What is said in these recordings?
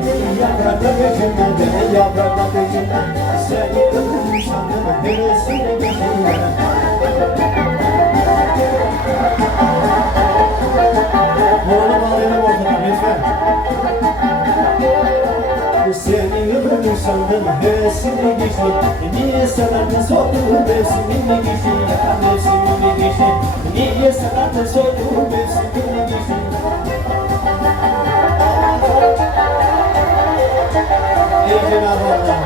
Yapraklar dökülmeden, yapraklar dökülmeden seni öldürür sandım hevesine geçirmeden. Oğlum alayım ortadan lütfen. Seni öldürür sandım hevesine geçti. Niye sanatın sorduğu mevsimine geçti? Mevsimine geçti. Niye sanatın sorduğu mevsimine geçti? Ey Cenab-ı Allah.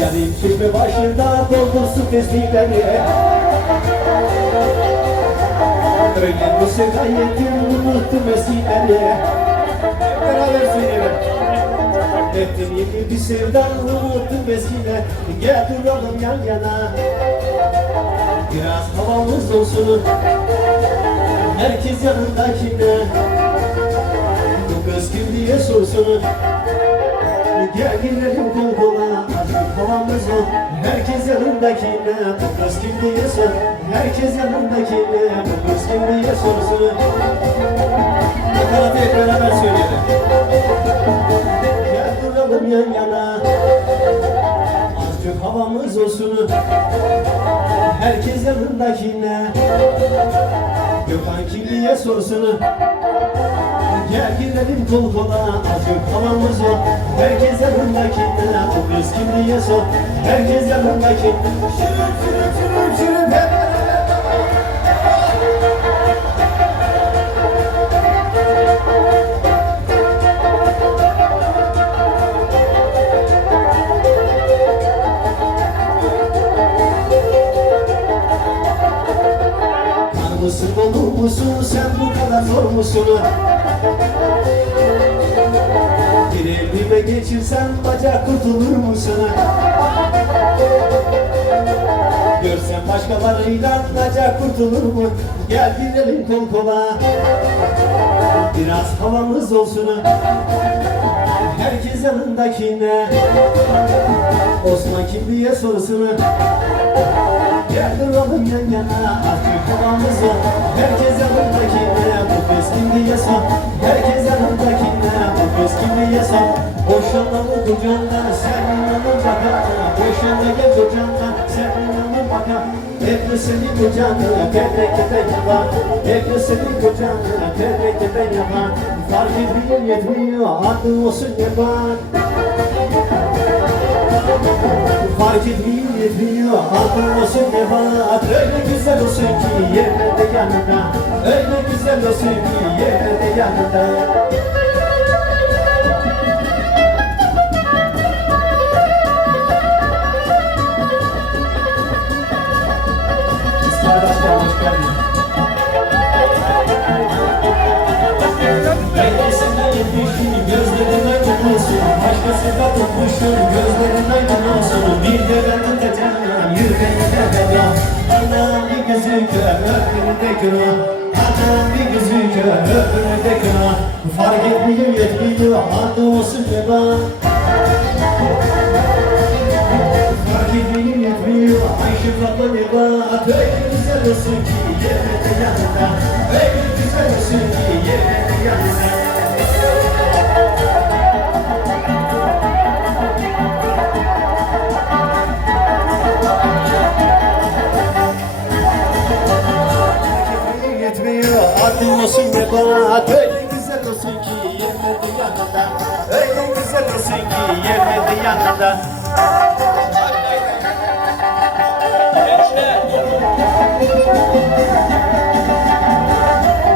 Yarım kirpi başında doldursun tesbihleri. Öyle bu sekayetim unuttum eskileri. Hep beraber söyleyelim. Ettim yeni bir sevdan unuttum eskine. Gel duralım yan yana. Biraz havamız olsun. Herkes yanındakine. Bu kız kim diye sorsun. Gel girelim kol kola. Azıcık havamız ol. Herkes yanındakine. Bu kız kim diye sor. Herkes yanındakine. Bu kız kim diye sorsun. Bakalım hep beraber söyleyelim. Gel duralım yan yana. Azıcık havamız olsun. Herkes yanındakine. Gökhan kim diye sorsun. Gel girelim kol kola. Azıcık havamız ol. Herkes yanındakine. Bu kız kim diye sor. Herkes yanındakine. Şırıp şırıp şırıp şırıp hep. Mısın olur musun sen bu kadar zor musun? Bir elime geçirsen bacak kurtulur musun? Görsen başkalarıyla bacak kurtulur mu? Gel girelim kol kola. Biraz havamız olsun. Herkes yanındakine. Osman kim diye sorsun. Gel duralım yan yana. Artık havamız ol. Herkes yanındakine. Bu kız kim diye sor. Herkes yanındakine. Bu kız kim diye sor. Boşanmalı kucağından sen inanın baka. Boşanmalı kucağından sen inanın baka. Hep seni kucağına tebrekte yapar. Hep seni kucağına tebrekte yapar. Fark etmiyor yetmiyor adı olsun yapar. Fark etmiyor yetmiyor adı olsun yapar. Öyle güzel olsun ki yerlerde yanında. Öyle güzel olsun ki yerlerde yanında. Kardeşler hoş geldin. Kendisinden yetmişim, gözlerin aydın olsun. Başkasıyla tutmuşum, gözlerin aydın olsun. Bir de ben tutacağım, yüreğine veda. Anam bir gözü kör, öbüründe kör. Anam bir gözü kör, öbüründe kör. Fark etmiyor yetmiyor, adı olsun veda. Fark etmiyor yetmiyor, Ayşe Fatma veda. Öyle güzel olsun ki yerine yanında. Öyle güzel olsun ki yerine yanında. Yetmiyor, adım olsun ve bana. Öyle güzel olsun ki yerine yanında. Öyle güzel olsun ki yerine yanında.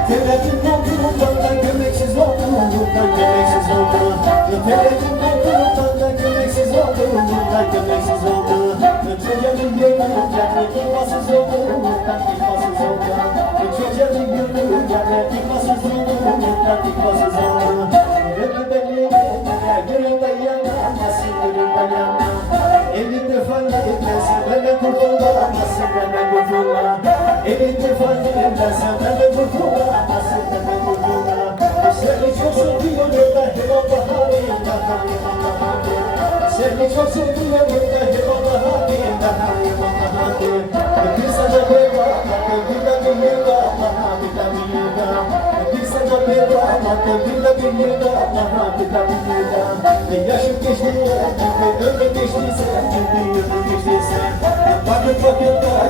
Telekin dolduğundan da gömeksiz olduğundan gömeksiz oldu. Telekin dolduğundan da gömeksiz olduğundan gömeksiz oldu. Çocuğun gönlü geldi ilmasız olduğundan ilmasız oldu. Çocuğun gönlü geldi ilmasız olduğundan ilmasız oldu. Ve beni gönlümde yanamazsın gönlümde yanma. Elinde fayda etmezsen benden kurtulamazsın benden kurtulamazsın. Elinde fayda etmezsen benden kurtulamazsın benden kurtulamazsın. Seni çok seviyorum da hep Allah'a emanet. Seni çok seviyorum da hep Allah'a emanet. bir yerde Allah'a bir yerde. Yaşım geçti ömrüm geçtiyse ömrüm geçtiyse bakın da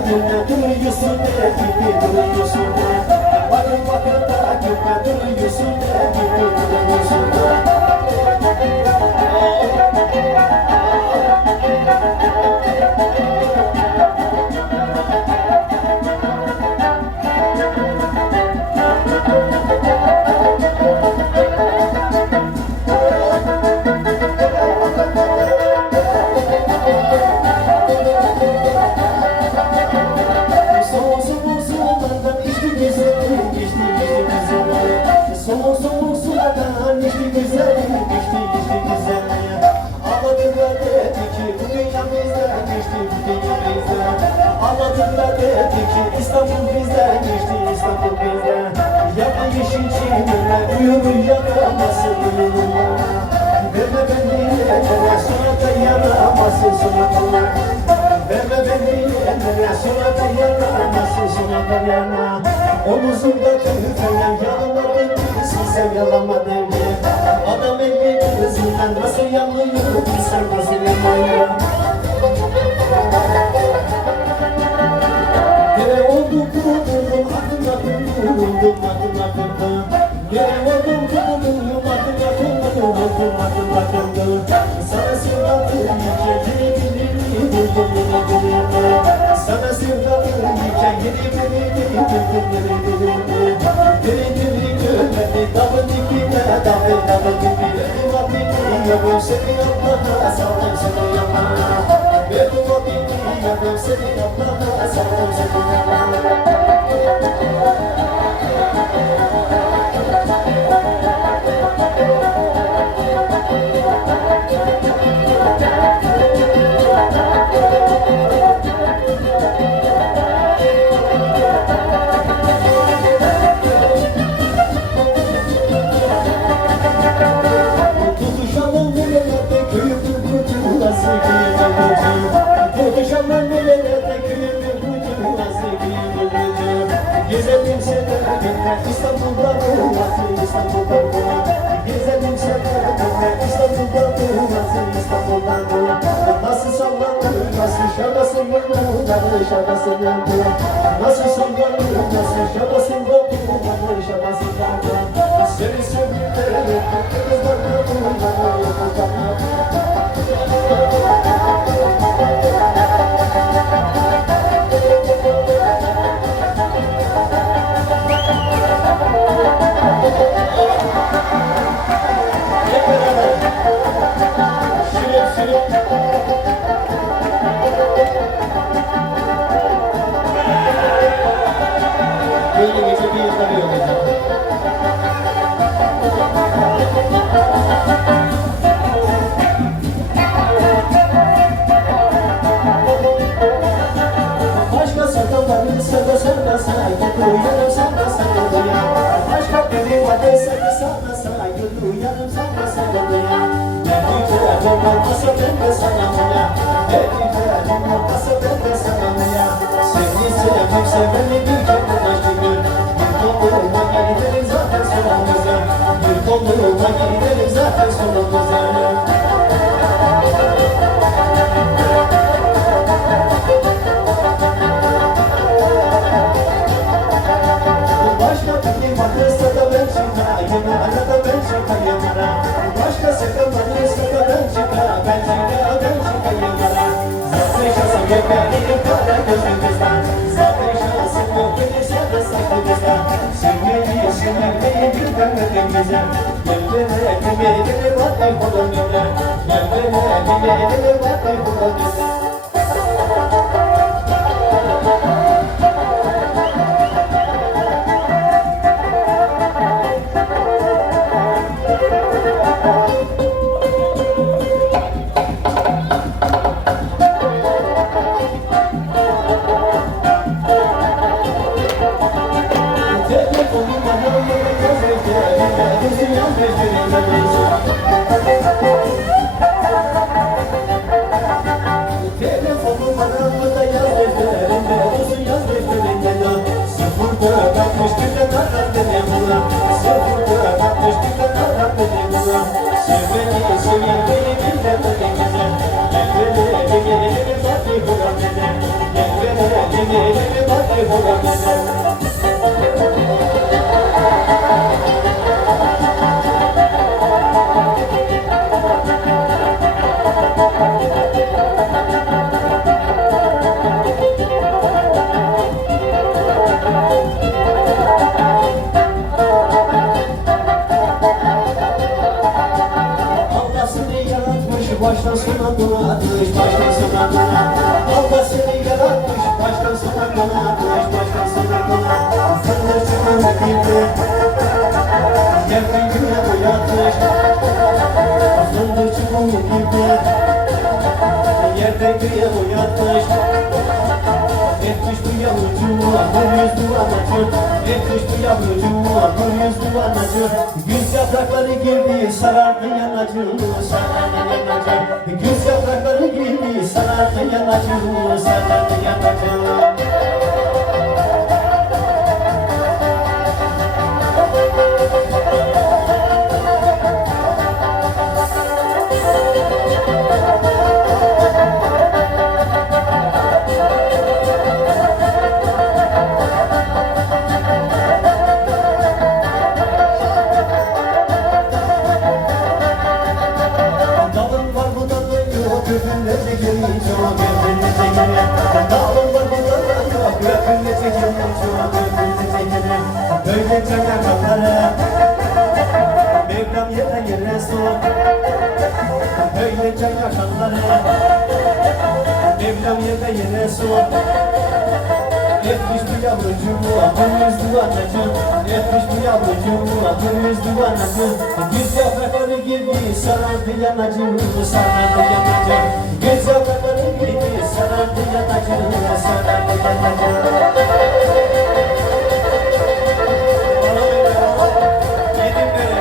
gülme duruyorsun gibi duruyorsun. Bakın da gülme duruyorsun gibi duruyorsun. Soğuk sulardan geçti güzelim, geçti güzelim. Ağladılar dedi ki bu dünya bizden geçti, bu dünya bizden. Ağladılar dedi ki İstanbul bizden geçti, İstanbul bizden. Yapma yeşil çiğneme, uyumu yakamazsın, uyumu yana. Verme beni ellere, sonra da yaramazsın, sonra da yana. Verme beni ellere, sonra da yaramazsın, sonra da yana. Omuzumda tüfeğim yanıma sen yalamadın ki adam elini kızından nasıl yanlıyor sen nasıl yanmıyor. Nere oldum kuruldum aklım kuruldum nere oldum kuruldum aklım sana sevdalım yeni sana sevdalım yeni double dikine yavrum seni Allah'a sallam seni Allah'a benim abim yavrum seni Allah'a sallam seni Allah'a. Gezelim seferinde İstanbul'da olmasın İstanbul'da gezelim seferinde İstanbul'da olmasın İstanbul'da nasıl sallanır nasıl şakası yolları şakası yolları nasıl sallanır nasıl şakası yolları şakası yolları seni sevgilerim böyle gece bir yılda bir olacak. Başka sakalları sana saygı duyarım sana saygı duyarım. Başka biri varsa sana saygı duyarım sana saygı duyarım. Ben ihtiyacım olmasa ben de sana uyar. Ben ihtiyacım olmasa ben de sana uyar. Seni sevdim seveni bir kere aşkım. Kolluğuma gidelim zaten sonumuza. Bir kolluğuma gidelim zaten sonumuza. Başka bir madrasa da ben çıkayım, arada ben çıkayım ara. Başka sakın madrasa da ben çıkayım ara. Zaten şansım yok benim kara gözümüzden. Zaten şansım yok gelirse de saklımızdan. Sevmeyi bilmedim bize. Gelmene vakti bulun bize. Gelmene vakti bulun bize. Sıfırda bakmış bir de karar Baştan sona donatmış, baştan sona donatmış. Allah seni yaratmış, baştan sona donatmış, baştan sona donatmış. Fındık çıkanı girdi, yerden güne boyatmış. Fındık çıkanı girdi, yerden güne boyatmış. Etmiş bu yavrucuğuma, nur yüzlü anacı. Etmiş bu yavrucuğuma, nur yüzlü anacı. Gül yaprakları gibi sarardı yanacığımı, sarardı yanacığım. Gül yaprakları gibi sarardı yanacığımı, sarardı yanacığım. Gökünlece gelmiş o gökünlece gelir. Dağım var bu dağda yok. Gökünlece gelmiş o gökünlece gelir. Böyle cennet kapları Mevlam yere yere soğuk. Böyle cennet kapları Mevlam yere yere soğuk. Etmiş bu yavrucuğuma, nur yüzlü anacığım. Etmiş bu yavrucuğuma, nur yüzlü anacığım. Güz yaprakları gibi sarardı yanacığım, sarardı yanacığım. Güz yaprakları gibi sarardı yanacığım, sarardı yanacığım. Yedim beni.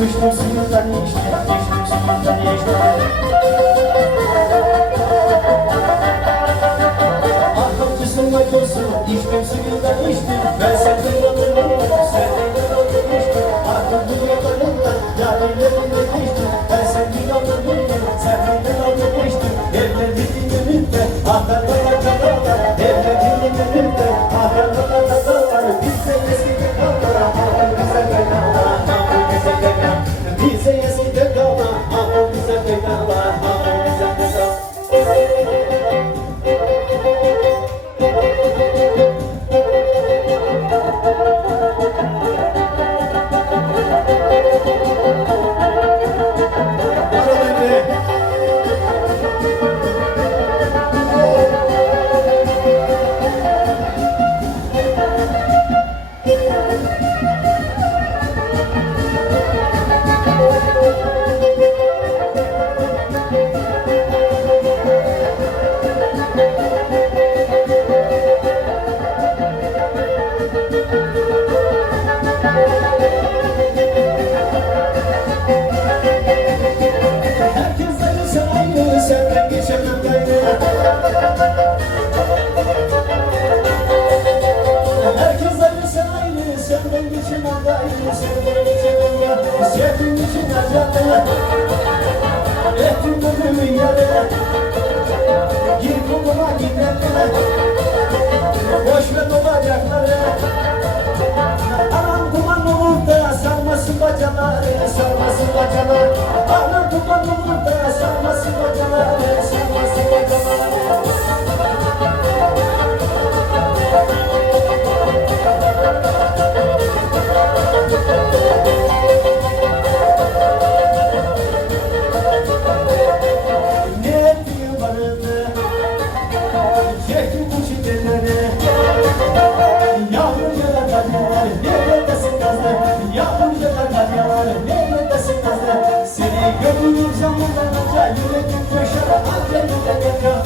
Düştüm suyundan içtim, düştüm suyundan içtim. Akıncısınla gözüm, içtim suyundan içtim. Ben senden yanılıyım, senden yanılıyım içtim. Akıncı yollarından, yârilerinde geçtim. Ben senden yanılıyım, senden yanılıyım içtim. Evlediğin önünde, ahlarlara kadar. Evlediğin önünde, ahlarlara kadar. Biz de eskide kaldıra, ahlar bize bedava. Bize eskide kalma, ahır bize bedava, ahır bize bedava. Sevdiğin için acaba ettim ömrümün yarı. Gir koluma gidenlere, boş ver olacakları. Anam duman olur da sarmasın bacaları, sarmasın bacaları. Anam duman olur da sarmasın bacaları, sarmasın bacaları. Gördüğüm zamandan önce yüreğim coşar, adrenalin yakar.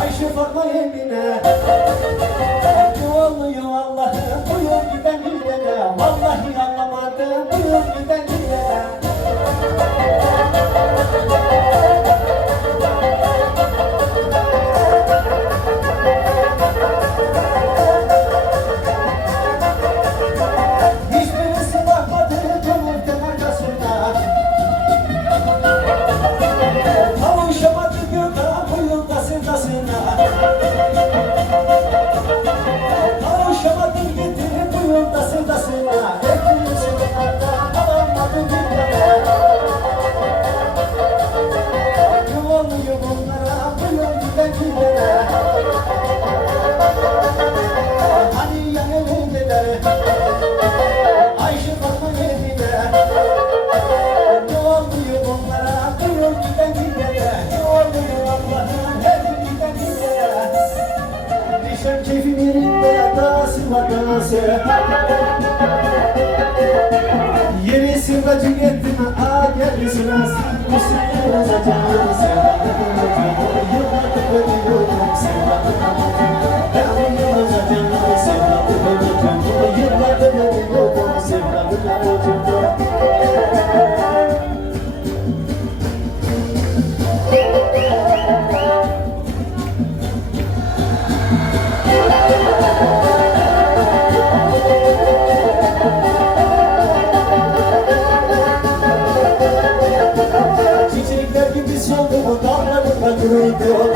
Ayşe Fatma Emine oluyor Allah'ım bu yol giden gidene. Vallahi anlamadım bu yol giden gidene. Hiçbirisi bakmadı gönülden arkasına. Kavuşamadı Gökhan bu yolda sevdasına. Kavuşamadım gitti bu yolda sevdasına. Ekmeği sevdalardan alamadım bir yana. Ne oluyor bunlara bu yol giden gidene. Hani ya elindeler Ayşe Fatma Emine. Ne oluyor bunlara bu yol giden gidene. Ne oluyor Allah'ım her gün giden gidene. Neşem keyfim yerinde dağısı var dağısı. Yeni sırracı gittim geldi sırası. Bu sırrı uzacağını sevdadım. Yıllardır ölüyorum sevdadım. Ben bunu uzacağını sevdadım. Yıllardır ölüyorum sevdadım. Çiçekler gibi soldu bu dallarında kuruydu.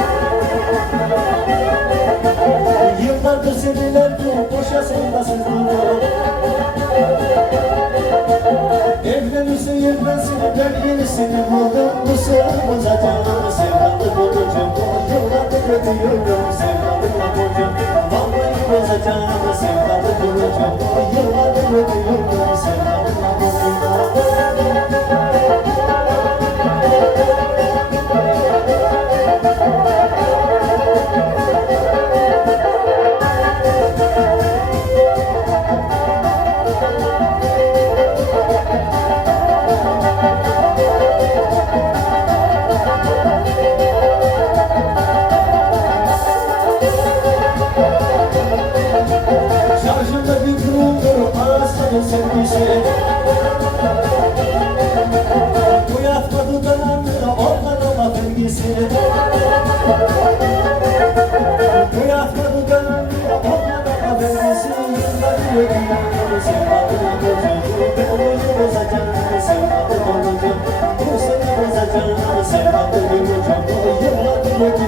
Yıllardır sevilen bu boşa sevdasız durdu. Evlenirse yetmezsin ben yenisini buldum. Bu sığır uzacağını sevdalı bulacağım. Yıllardır ödüyorum sevdalı bulacağım. Vallahi uzacağını sevdalı bulacağım. Yıllardır ödüyorum sevdalı bulacağım. Şarjında bir kuruldur ağızların sevgisi. Bu yatmadı dayandı ondan ama vergisi. Bu yatmadı dayandı ondan ama vergisi. Yıllardır ödüyorum sevdalı olacağım. Ben onu bozacağım sevdalı olacağım. Bu seni bozacağım sevdalı olacağım. Yıllardır ödüyorum